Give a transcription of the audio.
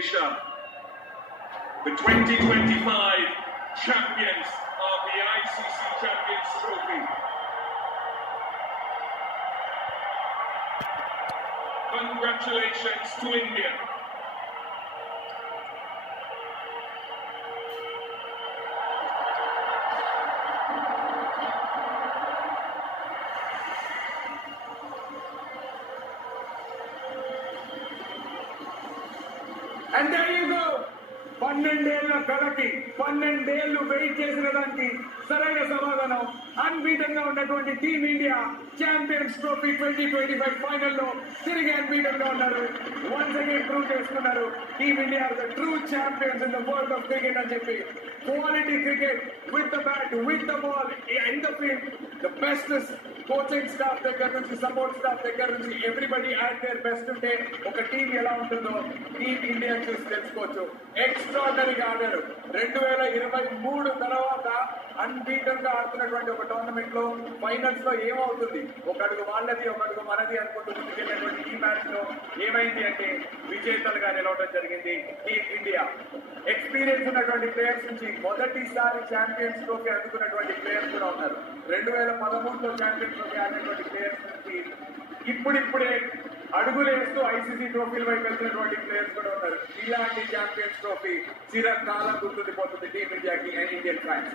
Asia. The 2025 champions of the ICC Champions Trophy. Congratulations to India. And there you go. 12 ఏళ్ల కళకి 12 ఏళ్లు wait చేసిన దానికి సరైన సమాధానం. అన్బీటెన్ గా ఉన్నటువంటి team India champions trophy 2025 final లో తిరిగి అన్బీటెన్ గా ఉన్నారు. వన్స్ అగైన్ ప్రూవ్ చేసుకున్నారు team India the true champions in the world of cricket అని చెప్పి. Quality cricket with the bat with the ball in the field, the best coaching staff దగ్గర నుంచి support staff దగ్గర నుంచి everybody at their best ఉంటే ఒక team ఎలా ఉంటుందో టీమ్ ఇండియా చూసి తెలుసుకోవచ్చు. ఎక్స్ట్రాడనరీగా ఆడారు. 2023 తర్వాత అన్బీటెన్ గా ఆడుతున్నటువంటి ఒక టోర్నమెంట్ లో ఫైనల్స్ లో ఏమవుతుంది, ఒక అడుగు వాళ్ళది ఒక అడుగు మనది అనుకుంటూ ముందుకెళ్ళినటువంటి ఈ మ్యాచ్ లో ఏమైంది అంటే విజేతలుగా నిలవడం జరిగింది టీమ్ ఇండియా. ఎక్స్పీరియన్స్ ఉన్నటువంటి ప్లేయర్స్ నుంచి మొదటిసారి ఛాంపియన్స్ ట్రోఫీ అందుకున్నటువంటి ప్లేయర్స్ కూడా ఉన్నారు. 2013లో ఛాంపియన్స్ ట్రోఫీ ఆడినటువంటి ప్లేయర్స్ నుంచి ఇప్పుడిప్పుడే అడుగులేస్తూ ఐసీసీ ట్రోఫీల వైపు వెళ్తున్నటువంటి ప్లేయర్స్ కూడా ఉన్నారు. ఇలాంటి ఛాంపియన్స్ ట్రోఫీ చిరకాలం గుర్తుండిపోతుంది టీమ్ ఇండియాకి అండ్ ఇండియన్ ఫ్యాన్స్.